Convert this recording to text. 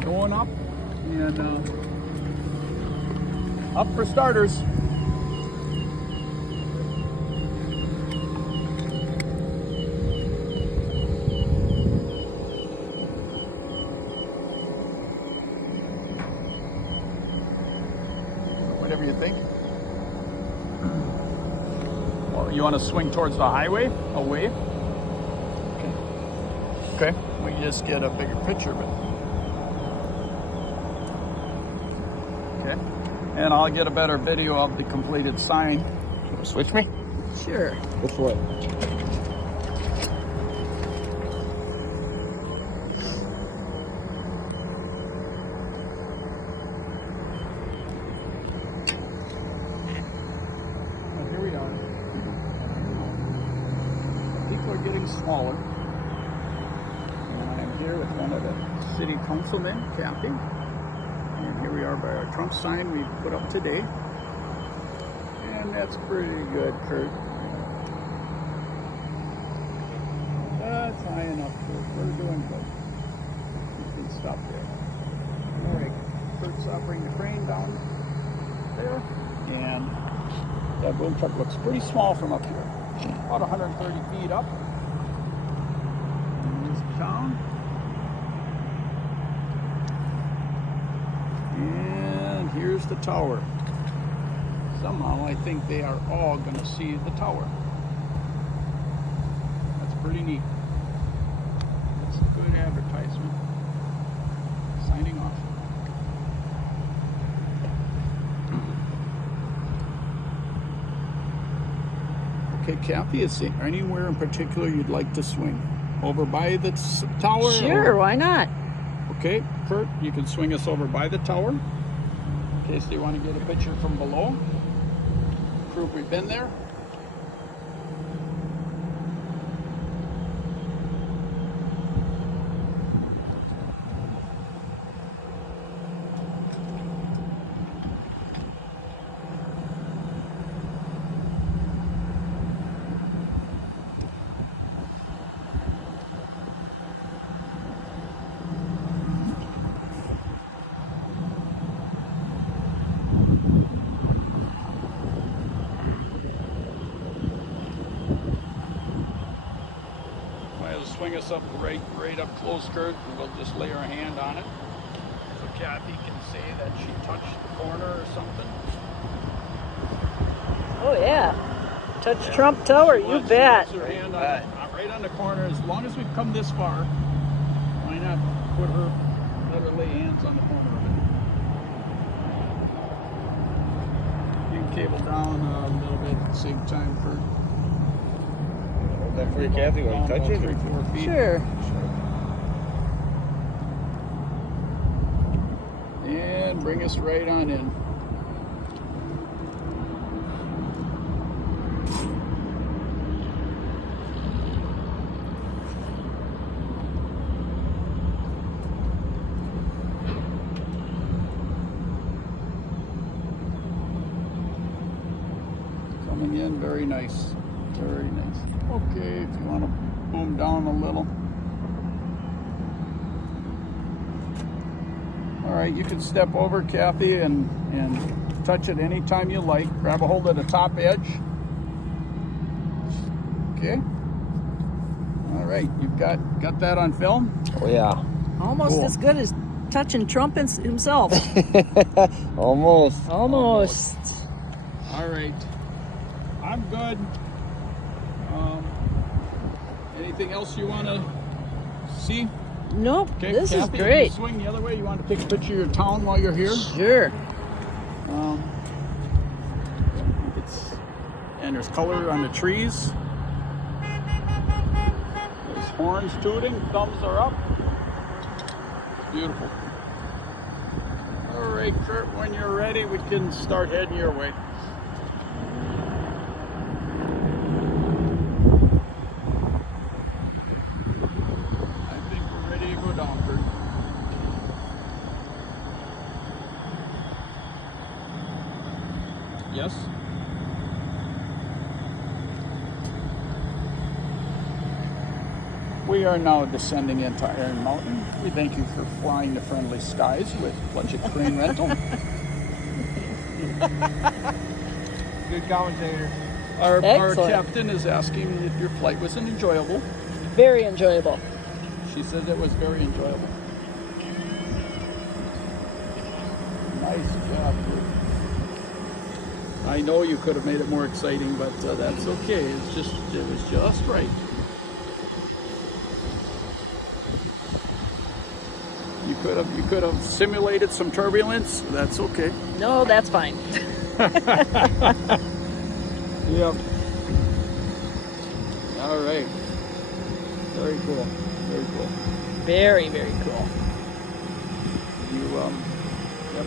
going up, and up for starters. Whatever you think. Well, you want to swing towards the highway, away? Okay, we can just get a bigger picture of it. Okay, and I'll get a better video of the completed sign. You want to switch me? Sure. Go for it. Well, here we are. People are getting smaller. And I'm here with one of the city councilmen, Kathy. And here we are by our Trump sign we put up today. And that's pretty good, Kurt. That's high enough, Kurt. We're doing good. You can stop there. All right, Kurt's offering the crane down there. And that boom truck looks pretty small from up here. About 130 feet up. And here's the town. And here's the tower. Somehow I think they are all going to see the tower. That's pretty neat. That's a good advertisement. Signing off. Okay, Kathy, is there anywhere in particular you'd like to swing? Over by the tower? Sure, or? why not? Okay, Kurt, you can swing us over by the tower. In case they want to get a picture from below. Prove we've been there. Swing us up right up close, Kurt, and we'll just lay our hand on it. So Kathy can say that she touched the corner or something. Oh yeah. Touch Trump Tower, you bet. Her hand on, right on the corner. As long as we've come this far, why not let her lay hands on the corner of it? You can cable down a little bit at the same time, Kurt. That for you, Kathy? Want to touch it? 3-4 feet. Sure. And bring us right on in. Coming in, very nice. Very nice. Okay, if you want to boom down a little. All right, you can step over, Kathy, and touch it anytime you like. Grab a hold of the top edge. Okay. All right, you've got that on film? Oh, yeah. Almost Cool. as good as touching Trump himself. Almost. Almost. All right. I'm good. Anything else you want to see? Nope, Okay, this is Kathy, great. You swing the other way. You want to take a picture of your town while you're here? Sure. And there's color on the trees. There's horns tooting. Thumbs are up. Beautiful. All right, Kurt, when you're ready, we can start heading your way. Yes? We are now descending into Iron Mountain. We thank you for flying the friendly skies with Budget Crane Rental. Good commentator. Our Excellent. captain is asking if your flight was enjoyable. Very enjoyable. She said it was very enjoyable. Nice job, Ruth. I know you could have made it more exciting, but that's okay. It was just right. You could have simulated some turbulence. That's okay. No, that's fine. Yep. All right. Very cool. Very cool. Very, very cool. You yep.